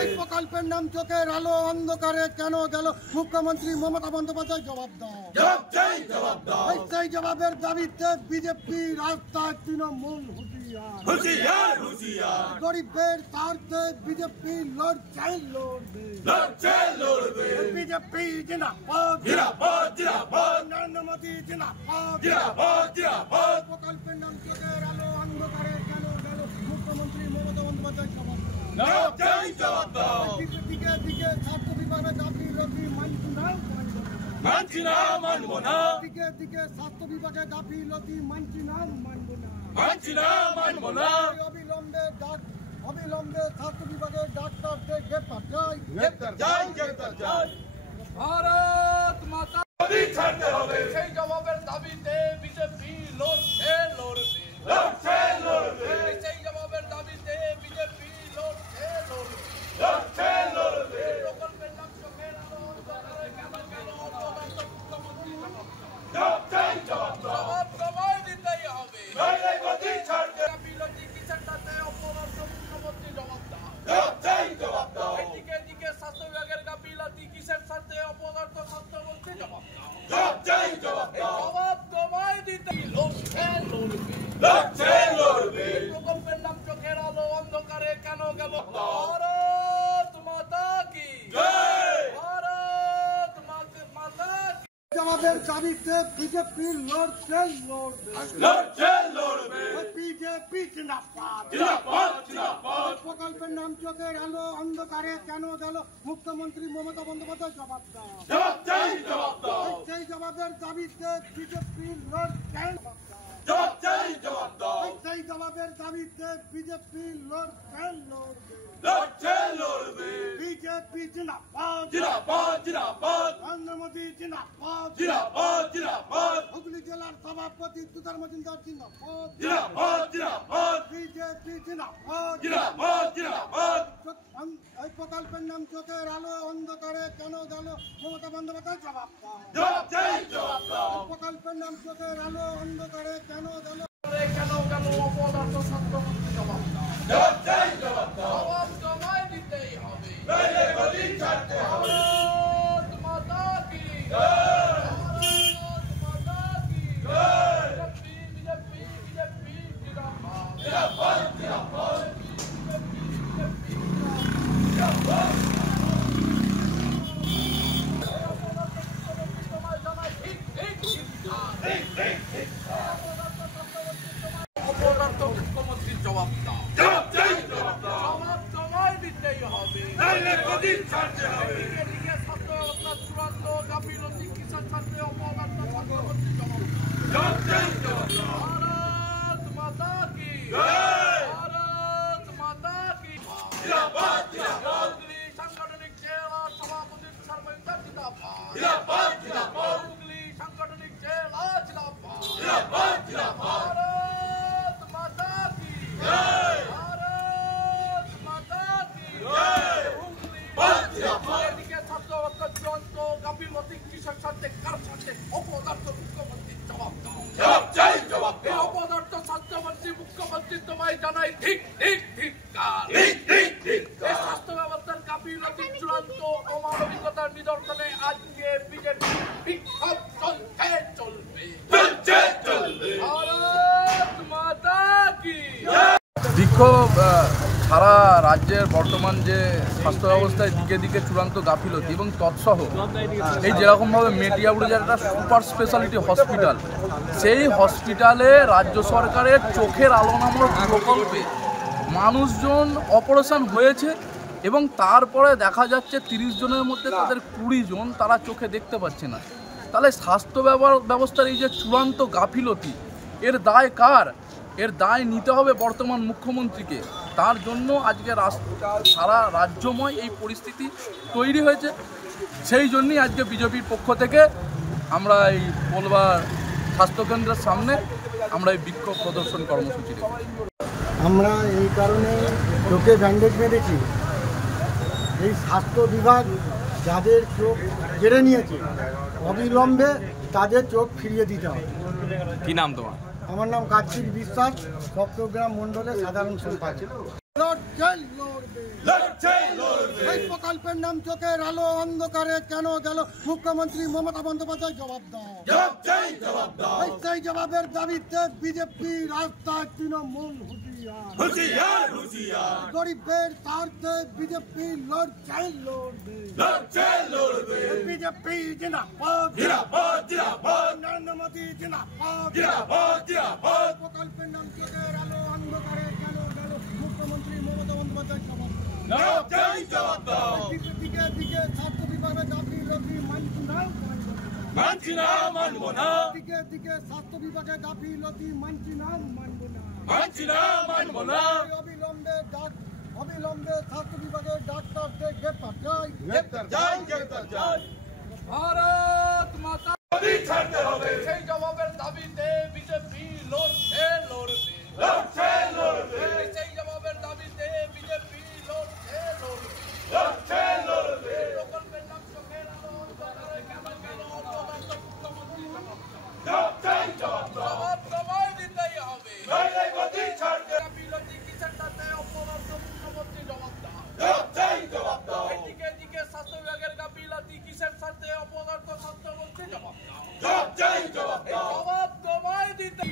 এই প্রকল্পের নাম চোখের আলো অন্ধকারে কেন গেল মুখ্যমন্ত্রী মমতা বন্দ্যোপাধ্যায় জবাব দাও। সেই জবাবের দাবিতে বিজেপি রাস্তায় তৃণমূল গরিবের স্বার্থে বিজেপি লড়ছে লড়বে বিজেপি জিন্দাবাদ নরেন্দ্র মোদী জিন্দাবাদ প্রকল্পের নাম চোখের আলো অন্ধকারে কেন গেল মুখ্যমন্ত্রী মমতা বন্দ্যোপাধ্যায় জবাব দাও। দিকে স্বাস্থ্য বিভাগের গাফিলতি মানছি না মানবো না দিকে স্বাস্থ্য বিভাগের গাফিলতি মানছি না মানবো না অবিলম্বে স্বাস্থ্য বিভাগের ডাক্তারদের গ্রেপ্তার চাই। ভারত মাতা ছাড়তে হবে সেই জবাবের দাবিতে বিজেপি লড়ছে সেই জবাবের দাবিতে বিজেপি লড়ছে প্রকল্পের নাম চোখের আলো অন্ধকারে কেন গেল মুখ্যমন্ত্রী জবাব সময় দিতেই হবে গাফিলতি কিসের সাথে অপরাধ মুখ্যমন্ত্রী জবাব দাও। এদিকে স্বাস্থ্য বিভাগের গাফিলতি কিসের সাথে অপরাধ স্বাস্থ্যমন্ত্রী জবাব সময় দিতেই লড়বে প্রকল্পের নাম চোখের আলো অন্ধকারে কেন গেল ভারত মাতা কি ভারত মাতা কি জবাবের দাবিতে বিজেপি লড়বে বিজেপি জিন্দাবাদ প্রকল্পের নাম চোখের আলো অন্ধকারে কেন গেল মুখ্যমন্ত্রী মমতা বন্দ্যোপাধ্যায় জবাব দাও। সেই জবাবের দাবিতে বিজেপি লড়ছে সেই জবাবের দাবিতে বিজেপি লড়ছে বিজেপি জিন্দাবাদ নরেন্দ্র মোদী জিন্দাবাদ হুগলি জেলার সভাপতি তুষার মজুমদার জিন্দাবাদ বিজেপি জিন্দাবাদ এই প্রকল্পের নাম চোখের আলো অন্ধকারে কেন গেল মমতা বন্দ্যোপাধ্যায় জবাব দাও। প্রকল্পের নাম চোখের আলো অন্ধকারে কেন গেল অপদার্থ স্বাস্থ্যমন্ত্রী জবাব দাও। সময় দিতেই হবে ভারত মাতা কি বিজেপি জিন্দাবাদ মুখ্যমন্ত্রীর জবাব দাও। সময় দিতেই হবে এদিকে স্বাস্থ্য ব্যবস্থা চূড়ান্ত গাফিলতি কিসের সাথে অপরাধ স্বাস্থ্যমন্ত্রী জবাব দাও। ভারত মাতা কি হুগলি সাংগঠনিক জেলা সভাপতি সর্বৈন্দা জিন্দাবাদ হুগলি সাংগঠনিক জেলা জিন্দাবাদ ভারত মাতা কি হুগলি এদিকে ছাত্র অবস্থা চূড়ান্ত গাফিলতি কিসের সাথে কার সাথে অপদার্থ মুখ্যমন্ত্রী জবাব দাও। অপদার্থ স্বাস্থ্যমন্ত্রী মুখ্যমন্ত্রী তোমায় জানাই ঠিক স্বাস্থ্য ব্যবস্থার গাফিলতি চূড়ান্ত অমানবিকতার নিদর্শনে আজকে বিজেপি বিক্ষোভ চলবে ভারত মাতা কি। বিক্ষোভ সারা রাজ্যের বর্তমান যে স্বাস্থ্য ব্যবস্থায় দিকে চূড়ান্ত গাফিলতি এবং তৎসহ এই যেরকমভাবে মেটিয়াবুড়ে একটা সুপার স্পেশালিটি হসপিটাল, সেই হসপিটালে রাজ্য সরকারের চোখের আলো নামক প্রকল্পে মানুষজন অপারেশন হয়েছে এবং তারপরে দেখা যাচ্ছে 30 জনের মধ্যে তাদের 20 জন তারা চোখে দেখতে পাচ্ছে না। তাহলে স্বাস্থ্য ব্যবস্থার এই যে চূড়ান্ত গাফিলতি, এর দায় কার? এর দায় নিতে হবে বর্তমান মুখ্যমন্ত্রীকে। তার জন্য আজকে সারা রাজ্যময় এই পরিস্থিতি তৈরি হয়েছে। সেই জন্যই আজকে বিজেপির পক্ষ থেকে আমরা এই পোলবার স্বাস্থ্যকেন্দ্রের সামনে আমরা এই বিক্ষোভ প্রদর্শন কর্মসূচি দেব। আমরা এই কারণে চোখে ব্যান্ডেজ বেঁধেছি, এই স্বাস্থ্য বিভাগ যাদের চোখ কেড়ে নিয়েছে অবিলম্বে তাদের চোখ ফিরিয়ে দিতে হবে। কি নাম তোমার? আমার নাম কার্তিক বিশ্বাস, সপ্তগ্রাম মণ্ডলের সাধারণ সম্পাদক। লড়ছে লড়বে এই প্রকল্পের নাম চোখের আলো অন্ধকারে কেন গেল মুখ্যমন্ত্রী মমতা বন্দ্যোপাধ্যায় জবাব দাও এই সেই জবাবের দাবিতে বিজেপি রাস্তায় তৃণমূল হুঁশিয়ার গরিবের স্বার্থে বিজেপি লড়ছে লড়বে বিজেপি জিন্দাবাদ নরেন্দ্র মোদী জিন্দাবাদ প্রকল্পের নাম চোখের আলো অন্ধকারে কেন গেল মুখ্যমন্ত্রী মমতা বন্দ্যোপাধ্যায় জবাব দাও দিকে দিকে স্বাস্থ্য বিভাগে গাফিলতি মানছি না দিকে দিকে স্বাস্থ্য বিভাগে গাফিলতি মানছি না মানবো না অবিলম্বে স্বাস্থ্য বিভাগের ডাক্তারদের গ্রেপ্তার চাই ভারত মাতা ছাড়তে হবে সেই জবাবের দাবিতে বিজেপি লড়ছে লড়বে সেই জবাবের দাবিতে বিজেপি লড়ছে লড়বে প্রকল্পের নাম চোখের আলো অন্ধকারে কেন গেল মুখ্যমন্ত্রী জবাব সময় দিতেই হবে গাফিলতি কিসের সাথে অপরাধ মুখ্যমন্ত্রী জবাব দাও এদিকে দিকে স্বাস্থ্য বিভাগের গাফিলতি কিসের সাথে অপরাধ স্বাস্থ্যমন্ত্রী জবাব দাও জবাব তোমায় দিতে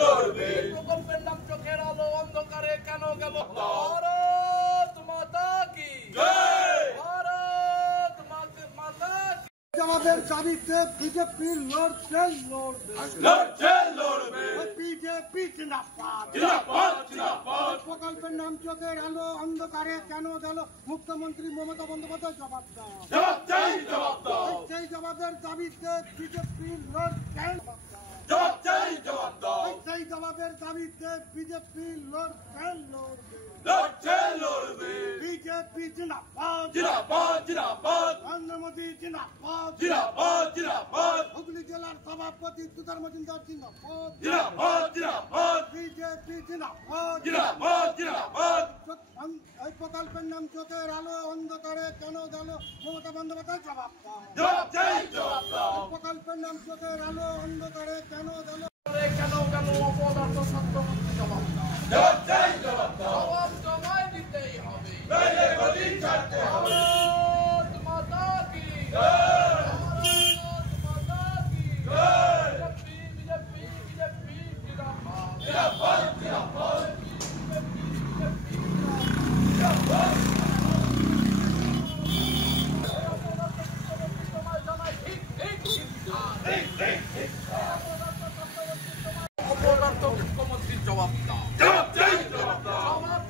লড়বে প্রকল্পের নাম চোখের আলো অন্ধকারে কেন গেল ভারত মাতা কি ভারত মাতা কি জবাবের দাবিতে বিজেপি লড়ছে লড়বে বিজেপি জিন্দাবাদ প্রকল্পের নাম চোখের আলো অন্ধকারে কেন গেল মুখ্যমন্ত্রী মমতা বন্দ্যোপাধ্যায় জবাব দাও সেই জবাবের দাবিতে বিজেপি লড়ছে সেই জবাবের দাবিতে বিজেপি লড়ছে লড়বে বিজেপি জিন্দাবাদ নরেন্দ্র মোদী জিন্দাবাদ হুগলি জেলার সভাপতি তুষার মজুমদার জিন্দাবাদ বিজেপি জিন্দাবাদ এই প্রকল্পের নাম চোখের আলো অন্ধকারে কেন গেল মমতা বন্দ্যোপাধ্যায় জবাব দাও প্রকল্পের নাম চোখের আলো অন্ধকারে কেন গেল অপদার্থ স্বাস্থ্যমন্ত্রী জবাব